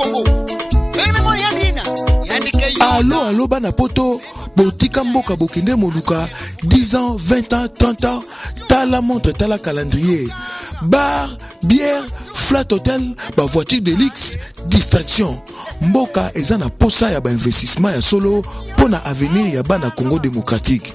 Congo. Allo, allo, bana poto, botika mboka bokende moluka, 10 ans, 20 ans, 30 ans, tala montre, tala calendrier, bar, bière, flat hotel, ba voiture de luxe, distraction. Mboka ezana posa ya ba investissement ya solo, pona avenir ya bana Congo démocratique.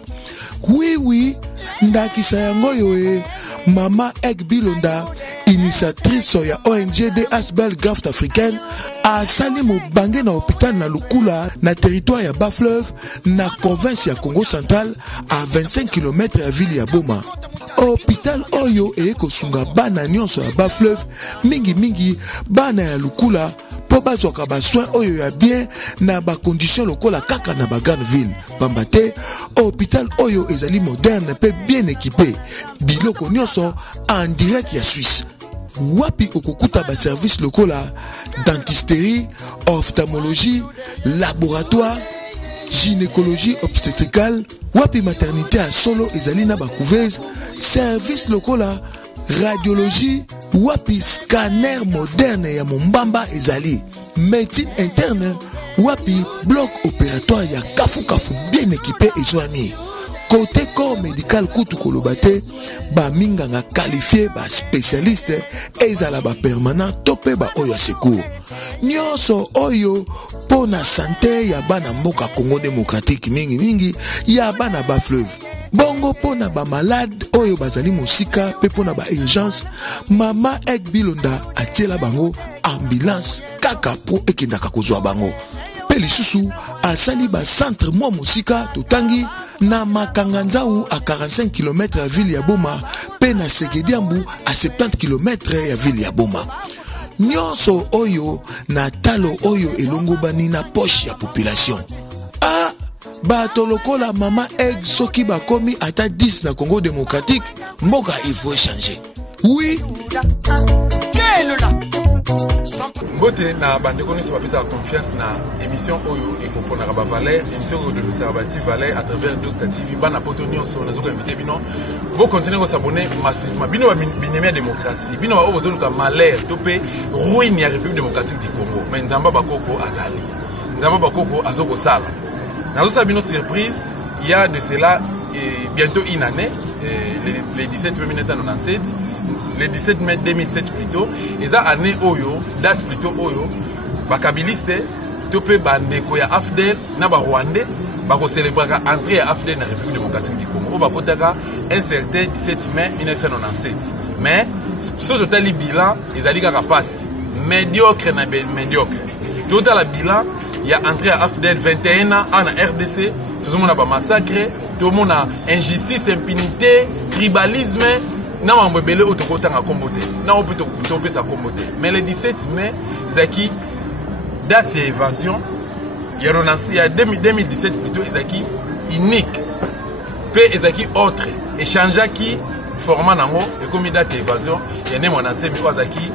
Oui, oui, ndakisa yango yoe, Mama Ek Bilonda, initiatrice ya ONG de Asbel Graft africaine, a sali mobange na hôpital na Lukula, na territoire ya Bas-Fleuve, na province ya Congo central, à 25 km ya ville ya Boma. Hôpital Oyo eko sunga bana nyonso ya Bas-Fleuve, mingi bana ya Lukula, po bazwaka ba soin oyo ya bien na ba condition lokola kaka na ba grande ville. Bambate, hôpital Oyo ezali moderne pe bien équipé, biloko nyonso en direct ya Suisse. Wapi okukuta ba service lokola dentisterie, ophtalmologie, laboratoire, gynécologie obstétricale, wapi maternité à solo ezali na ba couveuse, service lokola radiologie, wapi scanner moderne ya mombamba ezali, médecine interne, wapi bloc opératoire ya kafu bien équipé ezwami. Côté corps médical kutu kolobate, ba minganga qualifié, ba spécialiste, ezala ba permanent, topé ba oyo secours. Nyonso oyo pona santé ya bana mboka Congo démocratique mingi ya bana Bas-Fleuve. Bongo pona ba malade oyo bazali mosika pe pona ba urgence, Mama Ek Bilonda atiela bango ambulance kaka po ekendaka kozwa bango. Pe lisusu asali ba centre mwa mosika totangi na Makanganzau à 45 km ya ville ya Boma, pe na Segediambu à 70 km ya ville ya Boma. Nyonso oyo na talo oyo elongo bani na poche ya population. Ah, bato lokola Mama Ek soki bakomi ata 10 na Congo démocratique, mboka il faut changer. Oui. Mbote na bandeko nyonso bapesa confiance na émission oyo ekopona ba valeur, émission oyo de l'observatif valeur à travers Dosta TV. Bana poto nyonso nazoka invité bino. Bo continuer ko s'abonner massivement. Bino ba binemi ya démocratie. Bino ba ozoluka malheur topé ruine ya République démocratique du Congo. Mais Nzamba Bakoko azali. Nzamba Bakoko azoko sala. Nazosa bino surprise, il y a de cela bientôt une année, le 17 mai 1997. Le 17 mai 2007 plutôt, et ça année Oyo, date plutôt Oyo, bakabiliste, topé bandeko ya AFDEL, na ba Rwandais, bako célébrer entrée à AFDEL na République démocratique du Congo. Bako taka un certain 17 mai 1997. Mais ce total bilan, ils allaient kaka passe médiocre na médiocre. Total bilan, il y a entrée à AFDEL 21 ans en RDC, tout le monde a pas massacré, tout le monde a injustice, impunité, tribalisme. Non, on peut belé autre côté à comboter. Non, on peut tomber sa comboter. Mais le 17 mai, Zaki, date d'évasion, il y a 2017 plutôt, Zaki, unique. Puis Zaki autre. Échange qui, format nango, et comme date d'évasion, il y a un ancien Zaki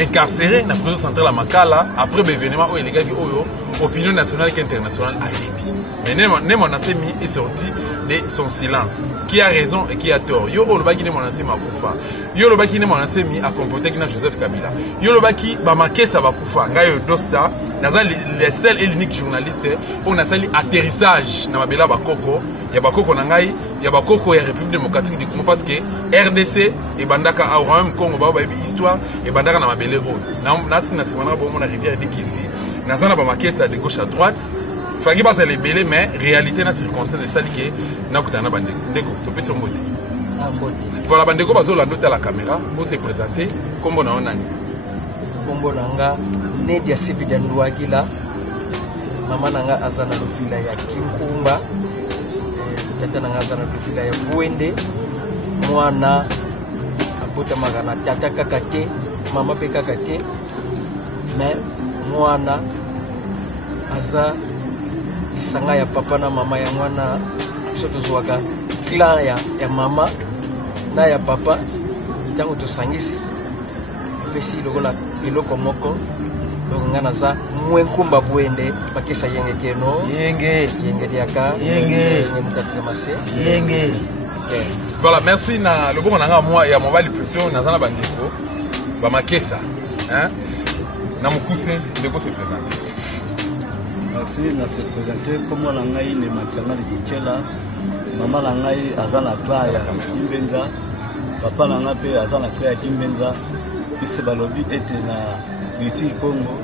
incarcéré dans la prison centrale à Makala, après l'événement où il y a opinion nationale et internationale à Yébi. Mais mon ancien est sorti de son silence. Qui a raison et qui a tort. Yo olobaki ne mon ancien makufa. Yo olobaki ne mon ancien a comporté na Joseph Kabila. Yo olobaki ba makesa bakufa. Ngayo Dosta, naza le seul et l'unique journaliste on a sali atterrissage na mabela bakoko. Ya bakoko na ngai, ya bakoko ya République démocratique du Congo parce que RDC et bandaka au Royaume Congo ba ba histoire et bandaka na mabele o. Na sina simana ba mona rivière dikisi. Naza na ba makesa de gauche à droite. Il faut pas les belés, mais réalité na circonstance de ça que na kutana bandeko ndeko topé sur mode. Voilà bandeko bazo la note à la caméra pour se présenter comme on a onani. Kombo nanga Nedia Sibida Ndwagila. Mama nanga azana lufila ya Kinkumba. Tata nanga azana lufila ya Buende. Mwana abota magana tata kakate, mama pe kakate. Mais mwana aza isanga ya papa na mama ya mwana soto zwaka clan ya mama na ya papa tango to sangisi pesi lokola iloko moko ngana za mwenkumba Buende bakesa yenge keno yenge diaka yenge mukatira mase yenge. Voilà, merci na le bon nanga moi ya mobali plutôt nazana bandiko ba makesa hein. Namukuse, Ndeko se présenter. Merci, na se présenter comme on a ne matianga de Kikela, maman langai azana kwa ya Kimbenza, papa langa pe azana kwa ya Kimbenza, bise balobi ete na Biti Congo,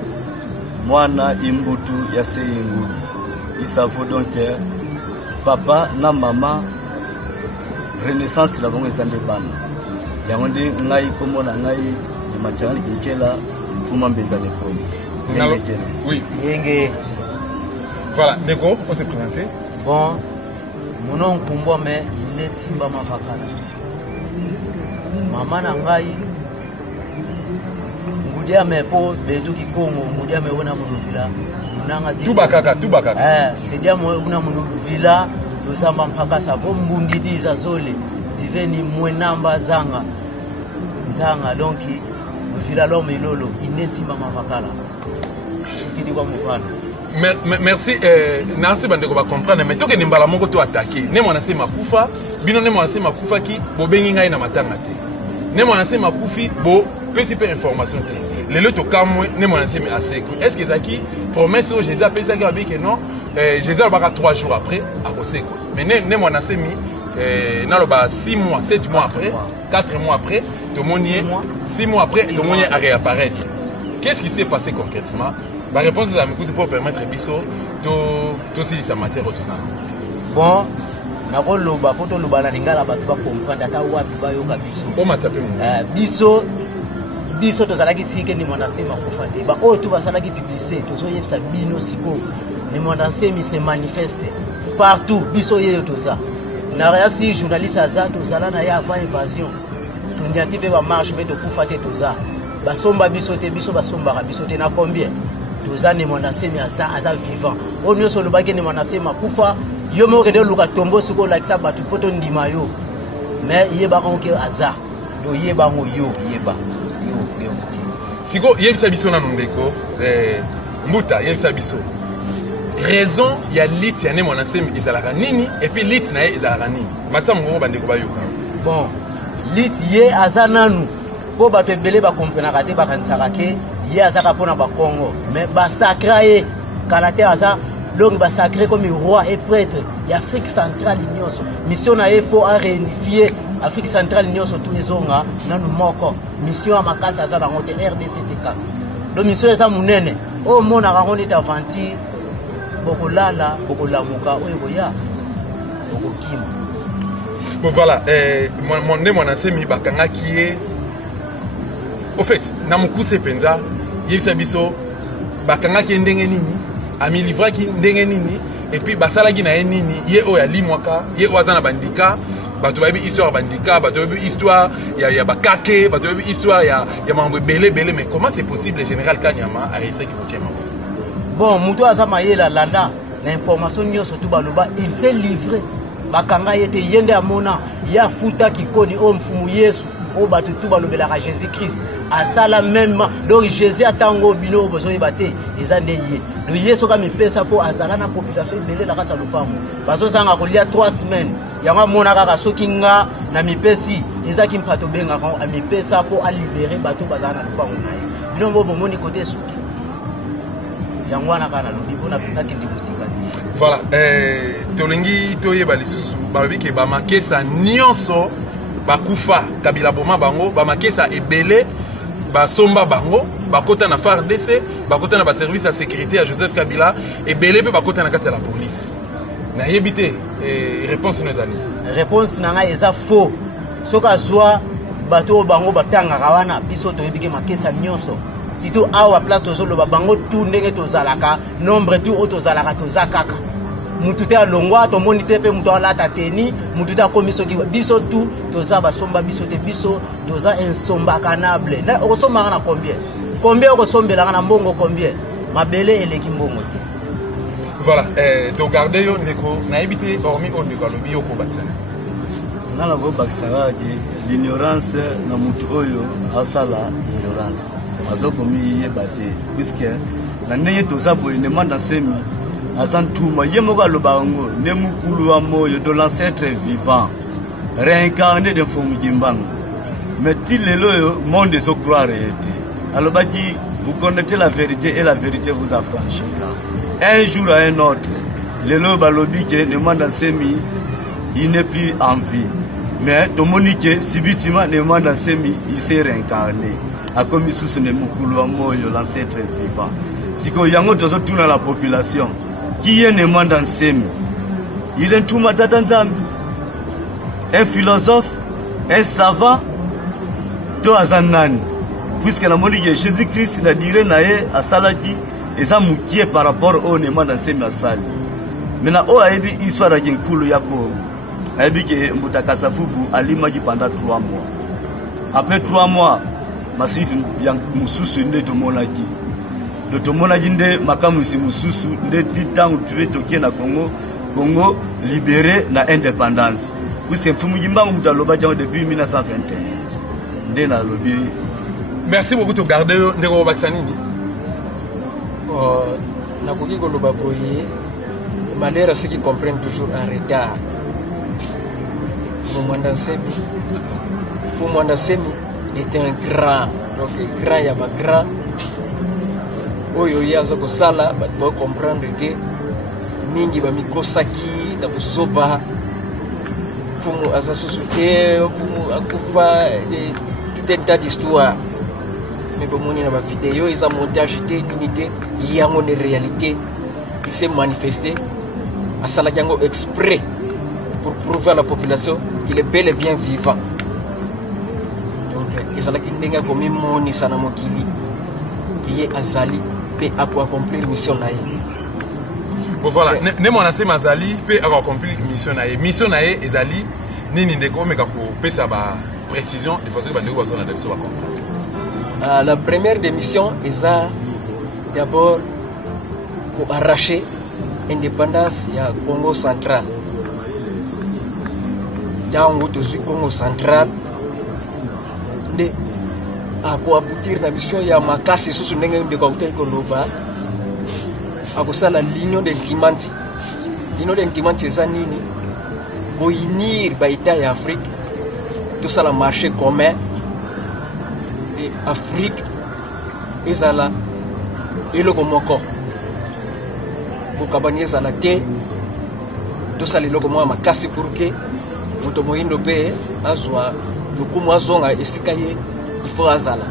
mwana imbutu ya seyengudi. Il s'avoue donc papa na maman renaissance la bongo ezande bana. Yangonde ngai comme on a ngai ne matianga de Kikela, fuma mbenza ne Congo. Oui. Yenge. Voilà, Ndeko, on s'est présenté. Bon, mon nom Kumbo, mais il n'est pas ma fakala. Maman Nangai, Moudia me po, Bedu Kikongo, Moudia me wona Mouvila, Nanga Tubakaka. C'est dia mo una Mouvila, Lusamba Mpaka Savo, Mbundidi Zazole, Ziveni Mwenamba Zanga, Zanga, donc, Mouvila l'homme et lolo, il n'est pas ma fakala. Ce qui dit quoi, Mouvana. Merci. Nansi Bandeko va comprendre, mais tout que Nimbala Moko to attaqué. Ne mon assez makufa, bino ne mon assez makufa qui, bo benginga na matanga te. Ne mon assez makufi, bo principe information te. Le loto kamwe, ne mon assez assez. Est-ce que Zaki promesse au Jésus appelle ça que non, Jésus va 3 jours après à Koseko. Mais ne mon assez mi, naloba 6 mois, 7 mois après, 4 mois après, tout le monde 6 mois après, tout le monde a réapparaître. Qu'est-ce qui s'est passé concrètement? La réponse est pour permettre Bisso de sa matière. Bon, nakoloba poto loba na lingala batu ba comprendre ata wapi ba yoka biso. O matsape mu. Biso to zalaki sike ni mwana sema kufande. Ba o tu basalaki publicité to so yebisa bino siko. Ni mwana semi se manifeste partout biso yeyo to ça. Na réasi journaliste aza to zala na ya avant invasion. To ndiati be ba marche be to kufate to ça. Basomba biso te biso basomba biso te na combien? Tozane monasemi aza vivant. Onyo so lobaki ni monasema kufa yo mo kende luka tombo siko la kisa batu poto ndima yo. Mais yeba konke aza. Do yeba ngo yo yeba. Yo. Siko yebisa biso na Ndeko Mbuta yebisa biso. Raison ya lit ya ne monasemi ezalaka nini et puis lit na ezalaka nini. Matsa ngo bandeko ba yoka. Bon. Lit ye aza nanu. Po bato ebele ba comprendre te ba kansaka ke ye azaka pona ba Congo mais ba sacré kalate aza donc ba sacré comme roi et prêtre d'Afrique centrale nyonso mission na il faut réunifier Afrique centrale nyonso tous les onga nanu moko mission makasa aza na ngote RDCTK do mission eza munene o mona ngoni ta aventure bokolala bokolamuka oyo boya bokokima. Bon voilà, mon asemi bakanga qui est au fait, Namukuse Penza, Yebisa Biso, Bakanga qui est ndenge nini, Ami Livra qui est ndenge nini, et puis Basala qui est nini, Ye Oya Limwaka, Ye Oazana Bandika, Batubabi histoire Bandika, Batubabi histoire, ya Bakake, Batubabi histoire, ya Mambwe Bele, mais comment c'est possible, le général Kanyama, a réussi qu'il Bon, Moutou Azama Yela Landa, l'information n'y a surtout Baloba, il s'est livré. Bakanga était yende amona, ya futa qui koni homme fumu Yesu. O batu tu balobela ka Jésus Christ asala même donc Jésus atango bino bozoyi bate ezande ye do Yesu ka mipesa po azala na population ebele na kata lupango bazo sanga kolia 3 semaines yanga mona kaka soki nga na mipesi ezaki mpato benga ka a mipesa po a libérer batu bazala na lupango naye bino mbo bomoni côté suki yangwana kana lobi bona pinaki ndi musika. Voilà, tolingi toyeba lisusu balobi ke ba makesa nyonso bakufa kabila boma bango bamakesa ebele basomba bango bakota na FARDC bakota na ba service ya sécurité à Joseph Kabila ebele pe bakota na kati ya la police na yebite réponse nous ali réponse nanga eza faux soka soit bato bango batanga kawana biso to yebike makesa nyonso surtout awa place tozolo bango tout ndenge tozalaka nombre tout otozalaka tozakaka mutu te alongwa to monite pe mutu ala tateni mutu ta komiso ki biso tout toza basomba biso te biso toza insomba canable na okosomba na combien okosombela na mbongo combien mabele eleki mbongo te. Voilà, donc gardez yo Ndeko na ebité hormis on de kalobi yo ko batsana na la vo baksara ke l'ignorance na mutu oyo asala ignorance azokomi yebate puisque na ndenge toza boye ne manda semi Azantuma Yemoga Lobango, Nemukulu Amoyo de l'ancêtre vivant, réincarné de Fomugimban. Mais il est le monde des croire été. Alors, vous connaissez la vérité et la vérité vous affranchira. Un jour à un autre, le lobby qui ne demande semi, il n'est plus en vie. Mais Domonique, subitement, demande semi, il s'est réincarné. A comme sous ne Mukulu l'ancêtre vivant. Si que yango tozo tuna la population, qui est demande semi, il est tout matatanzambi. Un philosophe, un savant, to azanani. Puisque la moni que Jésus-Christ n'a dit nae à salaki et ça moukié par rapport au demande semi à sali. Maintenant, oh aebi histoire à Genkulu yako. Aebi que Moutakasa Fubu alimaki pendant 3 mois. Après 3 mois, Massif yang mususu nde tomonaki. De tomonaki nde makamusi mususu nde titangu tuwe tokie na Congo, Congo libéré na indépendance. Puisque mfumu jimbangu mutaloba jango depuis 1921. Nde na lobby. Merci beaucoup de garder ndeko baksanini. Na koki ko loba boye. Malheur à ceux qui comprennent toujours en retard. Fumwanda Semi est un grand. Donc, grand, il y a un grand. Oyo yazo ko sala, ba comprendre que mingi ba mikosaki, da busoba. Fumu azasusuke, fumu akufa, tout un tas d'histoires. Mais bon, on a ba vidéo, ils ont montage, unité, il y a une réalité. Il s'est manifesté à Salagango exprès pour prouver à la population qu'il est bel et bien vivant. Donc, il s'est dit comme Moni Sanamokili, qui est Azali, peut accomplir la mission. Bon, voilà, ne m'en assez Mazali peut accomplir la mission. Mission nae Azali, ni ndeko mais pour faire sa précision, il faut que vous soyez comprendre. La première des missions est d'abord pour arracher l'indépendance du Congo central. Dans le Congo central, pour aboutir la mission, il y a ma casse sur le nègre de Kaouté Koloba. À ça, la ligne d'Intimanti. Ligne d'Intimanti, c'est nini pour unir l'État et l'Afrique. Tout ça, le marché commun. Et Afrique, et ça là, et le Gomoko. Pour cabanier ça la terre, tout ça les locaux moi ma casse pour que motomoindo paye azwa le kumazon a esikaye il faut azala.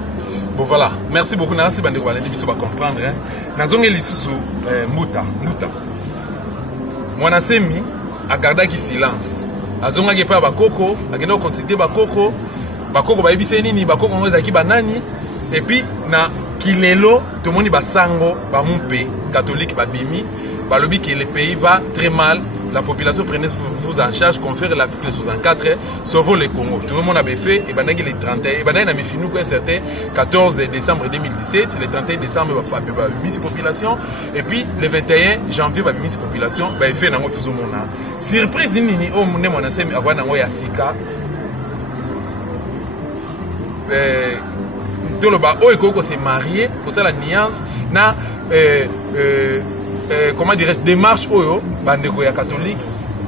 Bon voilà, merci beaucoup Nancy Bandeko Balandi biso ba comprendre hein. Nazonge lisusu muta. Mwana semi a garda ki silence. Azonga ke pa bakoko, agenda consulter bakoko ba yebise nini bakoko ngoza ki banani et puis na kilelo tout le monde basango ba mumpe catholique ba bimi. Balobi que le pays va très mal, la population prenez vous en charge, confère l'article 64, sauvons le Congo. Tout le monde avait fait, et ben les 31, et ben a mis fini un certain 14 décembre 2017, le 31 décembre va mise population, et puis le 21 janvier va mise population, ben fait nango tout le monde. Surprise nini o mune mona semi avoir nango ya sika. Tout le bas, o s'est marié, pour ça la nuance na comment dirais-je, démarche oyo bandeko ya catholique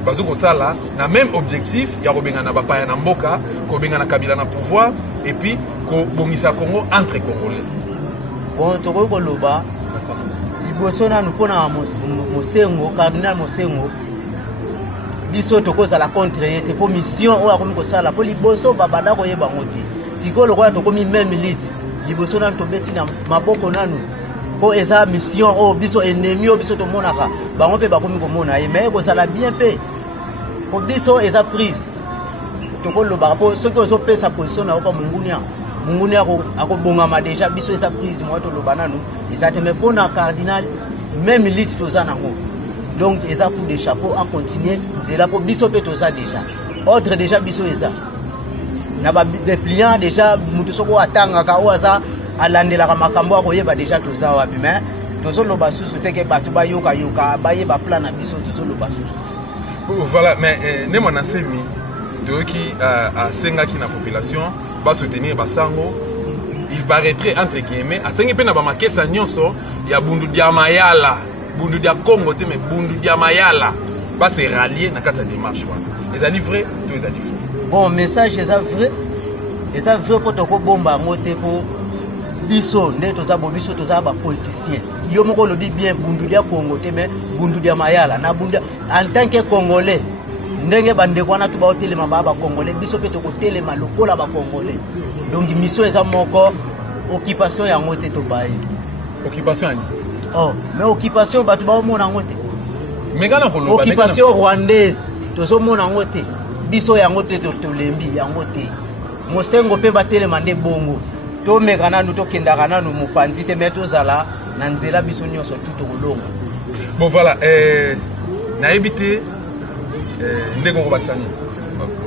bazo ko sala na même objectif ya ko benga na bapaya na mboka ko benga na kabila na pouvoir et puis ko bongisa Congo entre congolais. Bon to ko loba liboso na nupona mosengo cardinal mosengo biso to ko sala contre yete po mission oyo akomi ko sala po liboso babanda ko yeba ngoti sikolo ko to komi même milite liboso na to beti na maboko nanu pour esa mission au biso ennemi au biso to monaka bango pe bakomi ko mona mais ko sala bien pe pour biso esa prise to ko loba po ce que zo pesa position na ko mungunia ko akobongama déjà biso esa prise mo to loba nanu esa te mais pona cardinal même milite to za nango donc esa coup de chapeau à continuer nzela po biso pe to za déjà ordre déjà biso esa na ba dépliant déjà mutu soko atanga ka oza alandelaka makambo akoyeba déjà toza wapi mais tozoloba susu teke bato bayoka bayeba plan na biso tozoloba susu. Voilà, mais ne mona semi toki a sengaki na population ba soutenir basango il paraîtrait entre guillemets a sengi pe na ba makesa nyonso ya bundu dia mayala bundu dia Congo te mais bundu dia mayala ba se rallier na kata démarche wana ezali vrai to ezali faux. Bon message eza vrai pour toko bomba ngote pour biso nde toza biso toza ba politicien yo moko lobi bien bundu dia Congo te mais bundu dia mayala na bundu en tant que congolais ndenge bande kwana tu ba hotelema ba congolais biso pe to kotelema lokola ba congolais donc mission eza moko occupation ya ngote to baye occupation ani oh mais occupation batu ba mona ngote mekana ko loba occupation rwandais tozo mona ngote biso ya ngote to lembi ya ngote mosengo pe batelema nde bongo to mekana nu to kendaka nanu mopanzi te mais tozala na nzela biso nyonso tuto kolonga bon voilà na ebité ndeko ko batsani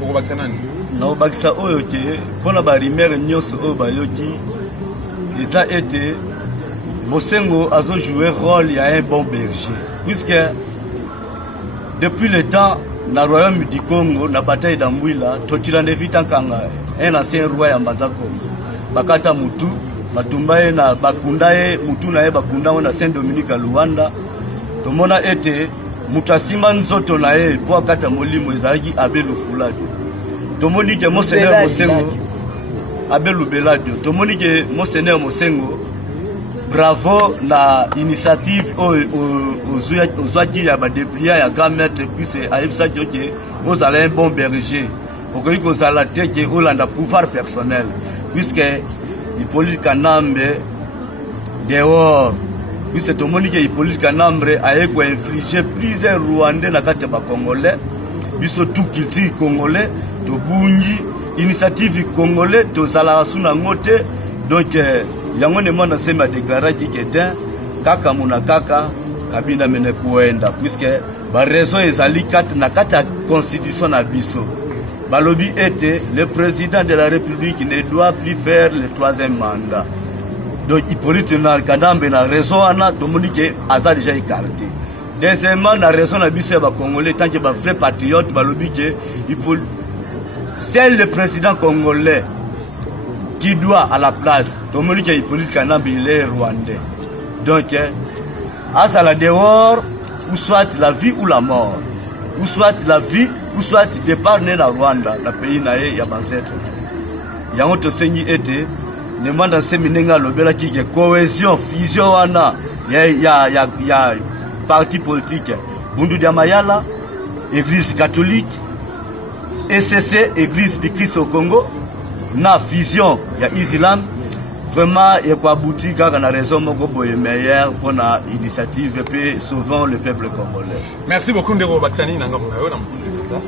ko batsani na bakisa oyo ke pona ba rimere nyonso oyo bayoki eza ete mosengo azo jouer rôle ya un bon berger puisque depuis le temps na royaume du Congo na bataille d'Ambwila totila nevita kanga un ancien roi ya Mbanza Congo bakata mutu batumbaye na bakundaye mutu na ye bakunda na Saint-Dominique à Luanda tomona ete mutu asimba nzoto na ye po akata molimo ezalaki Abelu Fulado tomoni ke Monseigneur Mosengo Abelu Beladio tomoni ke Monseigneur Mosengo bravo na initiative ozwaki ya badeplia ya grand maître puisque ayebisaki oke ozala un bon berger okoki kozala te ke olanda pouvoir personnel puisque Hippolyte Kanambe dehors puisque tomoni ke Hippolyte Kanambe aye ko infliger plusieurs Rwandais na kati ya Congolais biso tout culture congolais to bungi initiative congolais to zala suna ngote donc yango ne mwana sema déclarer ki keten kaka muna kaka kabinda mene kuenda puisque ba raison ezali kat na kata constitution na biso balobi ete le président de la République ne doit plus faire le 3e mandat donc Hippolyte Kanambe na raison ana tomonike aza déjà écarté deuxièmement na raison na biso ya ba congolais tant que ba vrai patriote balobi ke c'est le président congolais qui doit à la place tout le monde qui est Hippolyte Kanambe il est rwandais donc à la dehors ou soit la vie ou la mort ou soit la vie ou soit départ né dans Rwanda le pays naé ya ancêtre yango to sengi ete ne manda seminenga lobela ki ke cohésion fusion wana ya parti politique bundu dia mayala église catholique ECC église du Christ au Congo na fusion ya Islam vraiment et quoi boutique na raison moko boye meilleur pour na initiative pe souvent le peuple congolais. Merci beaucoup ndeko batsani nanga mona na mpisa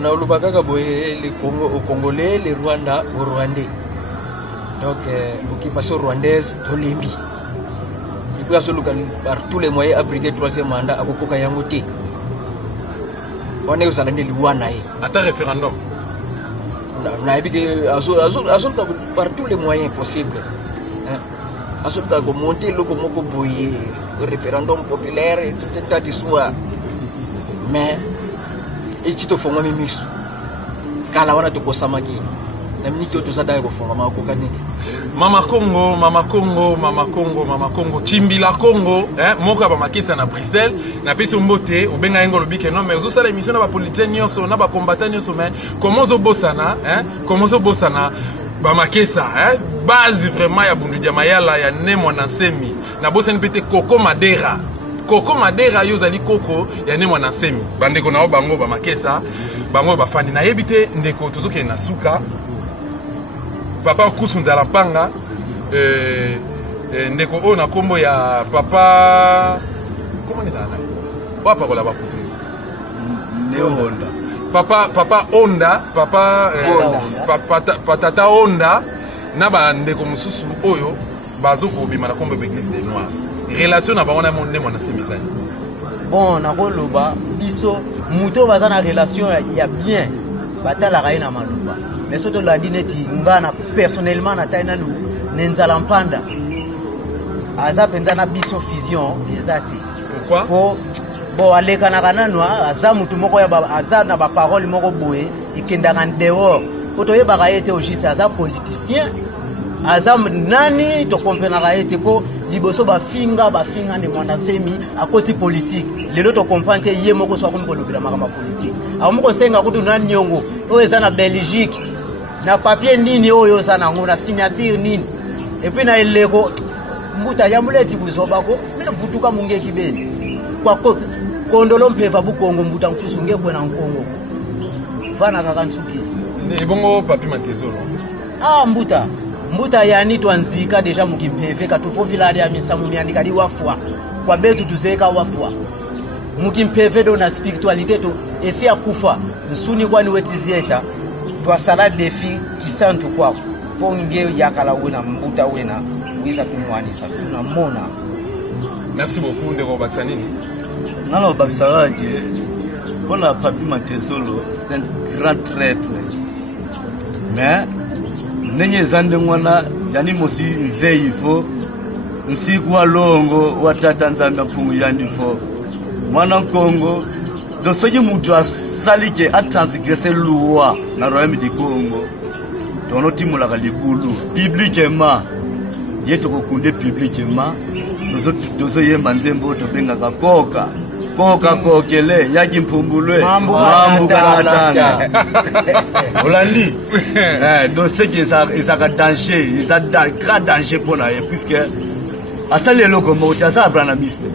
na olubaka boye les Congo au Congolais les Rwanda au Rwandais donc occupation rwandaise tolembi il peut solo par tous les moyens abriguer 3e mandat akokoka yango te on est aux alendeli wana e ata référendum par tous les moyens possibles. Monter le référendum populaire et tout un tas d'histoires. Mais il faut faire un miss. Car là, on a tout samaki. Mama Congo, Mama Congo, Mama Congo, Mama Congo, Chimbila Congo, moka ba makisa na Bruxelles, na pesi mbote, obenga yengo lobike non mais ozo la émission na ba politicien nyonso, na ba combattant nyonso mais comment zo bosana, comment zo bosana ba makisa, base vraiment ya bundu dia mayala ya nemo na semi, na bosani pete Koko Madera. Koko Madera yozali koko ya nemo na semi. Bandeko na bango ba makisa, bango ba fani na yebite ndeko tozoke na suka. Papa Kusunzala Panga ndeko o na kombo ya papa comment est-ce papa kola baputu Neo Honda papa Honda patata Honda na ba ndeko mususu oyo bazo ko bima na kombo l'église des noirs relation na bango na monde mona semizani bon na koloba biso muto baza na relation ya bien batala kaina maluba mais surtout la dineti ngana personnellement na taina nu nenzala mpanda aza penza na biso fusion ezati pourquoi bon aleka na kananwa aza mutu moko ya aza na ba parole moko boye ikendaka dehors poto yebaka ete ojisa aza politicien aza nani to comprendre ete po liboso bafinga ne mwana semi akoti politique lelo to comprendre ye moko so akomi kolobela makamba politique amoko senga kutu na nyongo oyo eza na Belgique na papier nini oyo za na ngona signature nini et puis na eleko mbuta yamuleti buzobako mina vutuka munge kibeni kwa kondolo mpeva bukongo mbuta nkusunge kwena nkongo vana kakantsuki ebongo papi matezolo mbuta yani twanzika deja mukimpeve katufo vilali ya misamu miandika di wafwa kwa betu tuzeka wafwa mukimpeve do na spiritualité to esi akufa nsuni kwani wetizieta twa sala defi kisantu kwako fonge yakala wena mbuta wena wiza tumwanisa tunamona. Merci beaucoup ndeko baksanini nalo baksaraje pona papi matezolo c'est un grand traître mais nenye zande mwana yani mosi nzeifo nsikwa longo watata nzanga pungu yandifo mwana Congo dosoje mutu asalike atransgresse loi na royaume du Congo dono timula kalikulu publiquement yeto kokunde publiquement dozo yemba nzembo to benga kakoka kokele yaki mpumbulwe mambu kanatanga Olandi donc c'est que ça ka danger ça grand danger pour na puisque à ça les locomotives ça prend miste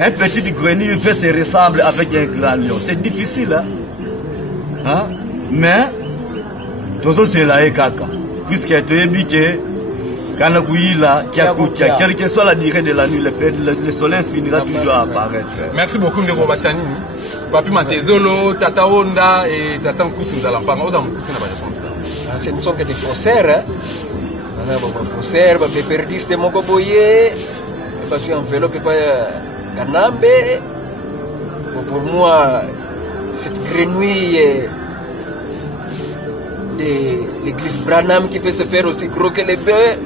un petit grenouille fait se ressemble avec un grand lion c'est difficile hein mais dozo c'est là kaka puisque tu es biqué quand quelle que soit la durée de la nuit, le soleil finira toujours à apparaître. Merci beaucoup, Ndeko Baksanini. Papi Matezolo, Tata Honda et Tata Nkusu Zalampanga. Vous avez une réponse. Ce ne sont que des faussaires. On a des faussaires, des perdistes, des mokoboyés, des enveloppes, des canambes. Pour moi, cette grenouille de l'église Branham qui fait se faire aussi gros que les bœufs.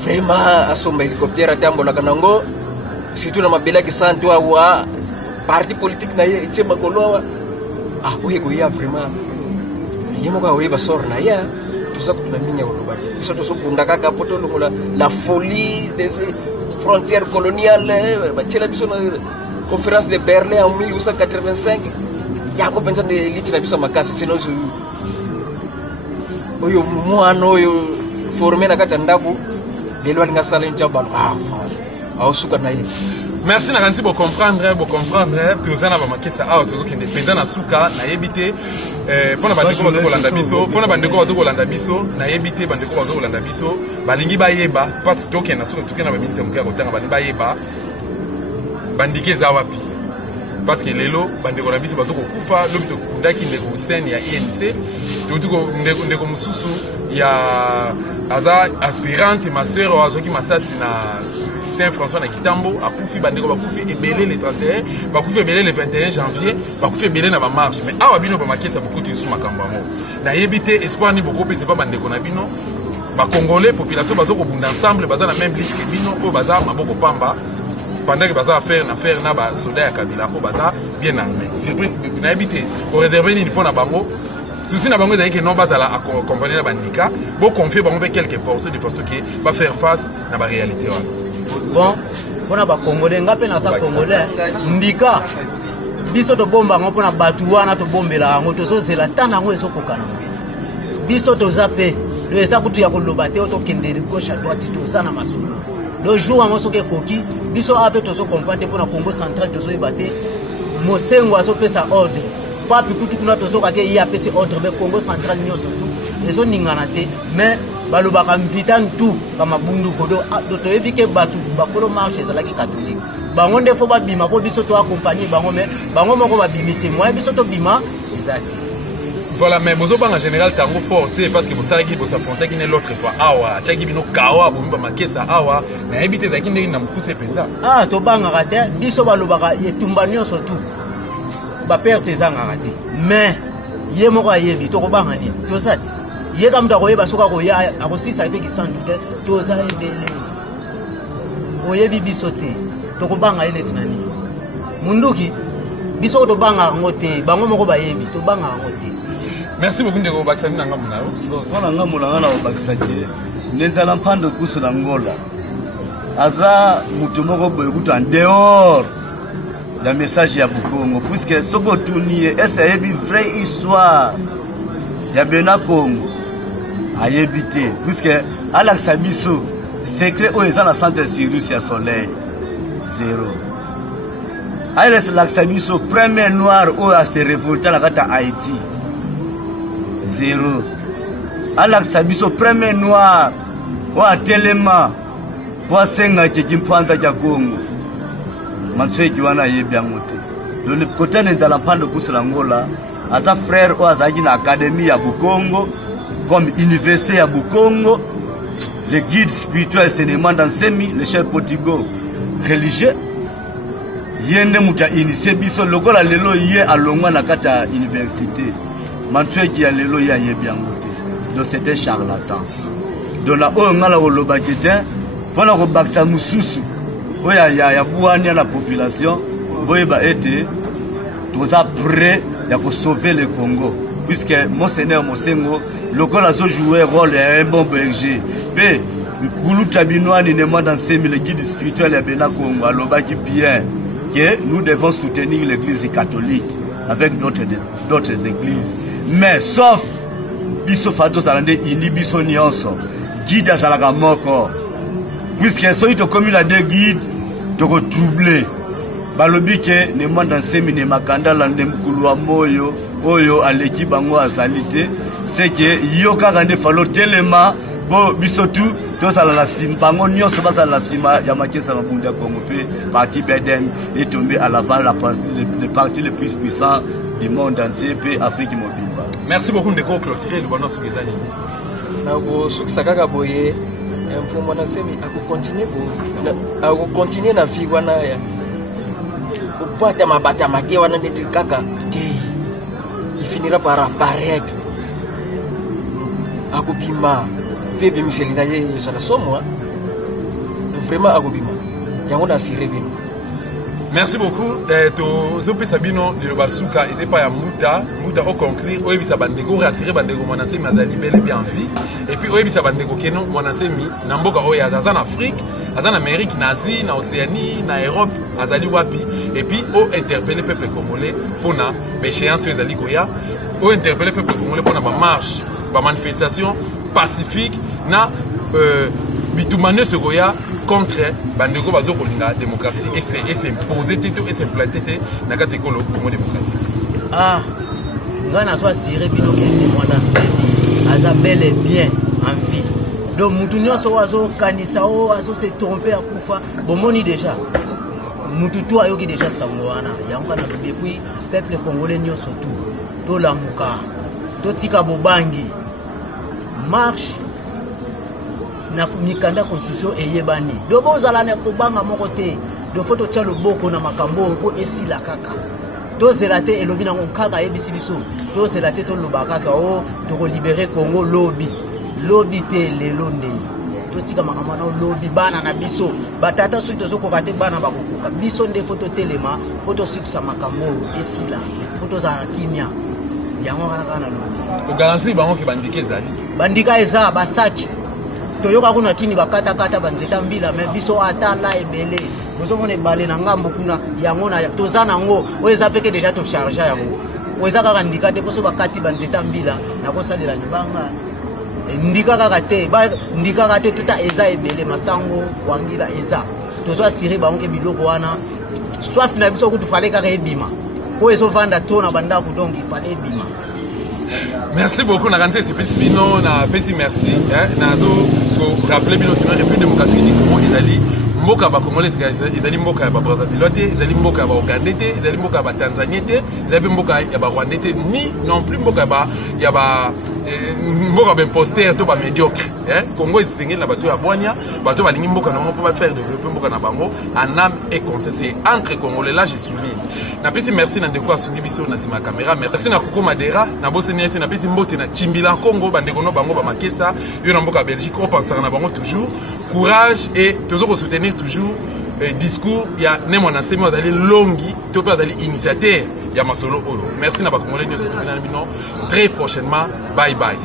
Vraiment, à son hélicoptère à Tambola Kanango, si tu n'as pas bien que ça, toi, ou parti politique, naïe, et tu m'as coloa. Ah, oui, oui, vraiment. Il y a un peu sort naïe, tout ça qu'on a mis au Robat. Tout ça, tout ça, qu'on a capoté la folie des frontières coloniales, la conférence de Berlin en 1885. Il y a un peu de l'élite qui a ma casse, sinon je. Moi, non, formé na Katandabu. Merci Naransi pour comprendre tout ça na ba makesa a tout qui dépend na suka na yebité pona bandeko bazo kolanda biso pona bandeko bazo kolanda biso na yebité bandeko bazo kolanda biso balingi bayeba parce que toke na suka toke na ba ministre mukia kotanga bani bayeba bandike za wapi parce que lelo bandeko na biso bazo kokufa lobito kundaki ndeko scène ya INC tutuko ndeko mususu ya aza aspirante ma sœur oazoki masasi na Saint-François na Kitambo akufi bandeko bakufi ebele le 31 bakufi ebele le 21 janvier bakufi ebele na ba marche mais awa bino ba makesa beaucoup de sous makambo ngo na yebité espoir ni beaucoup c'est pas bandeko na bino ba congolais population bazo ko bunda ensemble baza na même liste que bino o baza maboko pamba pendant que baza faire na ba soldats ya Kabila ko baza bien armé c'est vrai na yebité pour réserver ni pour na bango souci na bango d'ailleurs que non bazala accompagner la bandika bon confier bango quelques portions de façon que va faire face na ba réalité bon pona ba congolais ngape na sa congolais ndika biso to bomba ngo pona batu wana to bombela ngo to zozela tana ngo ezokokana biso to zape do eza kutu ya koloba te to kendeli gauche à droite to sana masolo do jour ngo soke koki biso ape to zo comprendre pona Congo central to zo ebate mosengo aso pesa ordre papi kutu kuna to zo kate ya pesa ordre be Congo central nyoso tout ezo ningana te mais balobaka mvita ntu kama bundu kodo to yebike batu bakolo marche ezalaki catholique bango nde fo babima po biso to accompagner bango mais bango moko babimi te moi biso to bima ezaki voilà mais bozo banga général tango forte parce que bosalaki bosaffronter qui n'est l'autre fois awa tchaki bino kawa bomba makesa awa na yebite zaki ndenge na mukuse penza to banga kate biso balobaka etumba nyonso tout ba perte ezanga kate mais ye moko ayebi to ko banga ni to sati ye kam da koyeba soka koya akosisa pe ki sandu te to za ebele oyebi biso te to ko banga ile tinani munduki biso to banga ngote bango moko bayebi to banga ngote. Merci beaucoup ndeko bakisani na ngamu nayo kona ngamu na ngana obakisaki nenzala mpando kuso na ngola aza mutu moko boye kutu en dehors ya message ya Bukongo puisque soko tunie esa yebi vraie histoire ya Bena Congo ayebite puisque alakisa biso secret oyo eza na centre sirius ya soleil 0 alakisa biso premier noir oyo ase révolta na kati ya Haïti 0 alakisa biso premier noir oyo atelema po asenga keki mpanza kya Congo matweki wana ayebi yango te doni kote na nzala mpando kusela ngola aza frère oyo azalaki na académie ya Bukongo comme université ya Bukongo le guide spirituel Sénéman Dansemi le chef potigo religieux yende muta initié biso lokola lelo ye alongwa na kati ya université matweki ya lelo ye ayebi yango te donc c'était charlatan donc na oyo ngala olobaki te mpona kobakisa mosusu oyo ya bwani na population boyeba ete toza prêt ya sauver le Congo puisque Monseigneur Mosengo lokola zo jouer rôle ya un bon berger pe Nkulu Tabinoani Néma Dansemi le guide spirituel ya Bena Congo alobaki bien que nous devons soutenir l'église catholique avec d'autres églises mais sauf biso fato salande ini biso nyonso guide azalaka moko puisque soki tokomi na deux guides tokotroubler balobi ke Néma Dansemi ne makandala nde mokulu wa moyo oyo aleki bango azali te c'est que yo kaka nde falo telema bo biso tu tozala na nsima bango nyonso bazala na nsima ya makesa na bunda Congo mpe parti BDM est tombé à l'avant le parti le plus puissant du monde entier mpe Afrique mobimba. Merci beaucoup ndeko clôturer le bana sokeza nini nakosukisa kaka boye mfumo nasemi akokontinue na vie wana ya kupata mabata make wana neti kaka te il finira par apparaître akobima mpe bimiseli na ye ezala somo vraiment akobima yango na asire bino. Merci beaucoup. Tozopesa bino liloba suka eze pa ya muta au conclure oyebisa bandeko rassurer bandeko Mwanasemi azali bel et bien en vie et puis oyebisa bandeko keno Mwanasemi na mboka oyo aza na Afrique aza na Amérique na Asie na Océanie na Europe azali wapi et puis o interpeller peuple congolais pona béchéance ezali koya o interpeller peuple congolais pona ba marche ba manifestation pacifique na bitumane sekoya contre bandeko bazo kolinga démocratie et s'imposer teto et s'implanter na kati kolo Congo démocratique. Ah ngana so asire bino ke Mwanasemi aza bel et bien en vie donc mutu nyonso wazo kanisa o azo se tromper akufa bomoni déjà mutu to ayoki déjà sango wana yango na lobi puis peuple congolais nyonso tout to lamuka to tika bobangi marche na mikanda constitution eyebani do bozala na kobanga moko te do foto tia loboko na makambo po esila kaka do zelate elobi na nkaka yebisi biso do zelate to loba kaka o to ko libérer Congo lobby te lelo nde to tika makambo na lobby bana na biso batata soki tozokoka te bana bakokoka biso nde foto telema foto sikisa makambo esila foto za kimia yango kana na lobby to garantir bango ke bandike ezali bandika eza basaki toyoka kuna kini bakata kata banzeta mbila me biso atala ebele bozomona ebale na ngambo kuna yango na tozana ngo oeza peke déjà to charger yango oeza kaka ndika te poso bakati banzeta mbila na kosalela libanga ndika kaka te ba ndika kaka te tuta eza ebele masango wangila eza tozo asiri bango ke biloko wana soif na biso kutu fale kaka ebima po ezo vanda to na banda ku donc il fallait ebima. Merci beaucoup Naranze c'est plus bino na pesi merci nazo ko rappeler bino que République démocratique du Congo ezali mboka ba Congolais ezali mboka ba Brazzaville te ezali mboka ba Ougandais te ezali mboka ba Tanzanie te ezali mboka ya ba Rwandais te ni non plus mboka ba ya ba mboka ba imposteur to ba médiocre Congo ezengeli na bato ya Bwania bato balingi mboka na moko ba faire développer mboka na bango en âme et conscience c'est entre Congolais là je souligne na pesi merci na ndeko asungi biso na sima caméra merci na Koko Madera na boseni yetu na pesi mbote na Chimbila Congo bandeko no bango ba makesa yo na mboka Belgique on pensera na bango toujours courage et toujours soutenir toujours discours ya ne Mwanasemi azali longi to pe azali initiateur ya masolo oro merci na ba Congolais nyonso to bino très prochainement bye bye.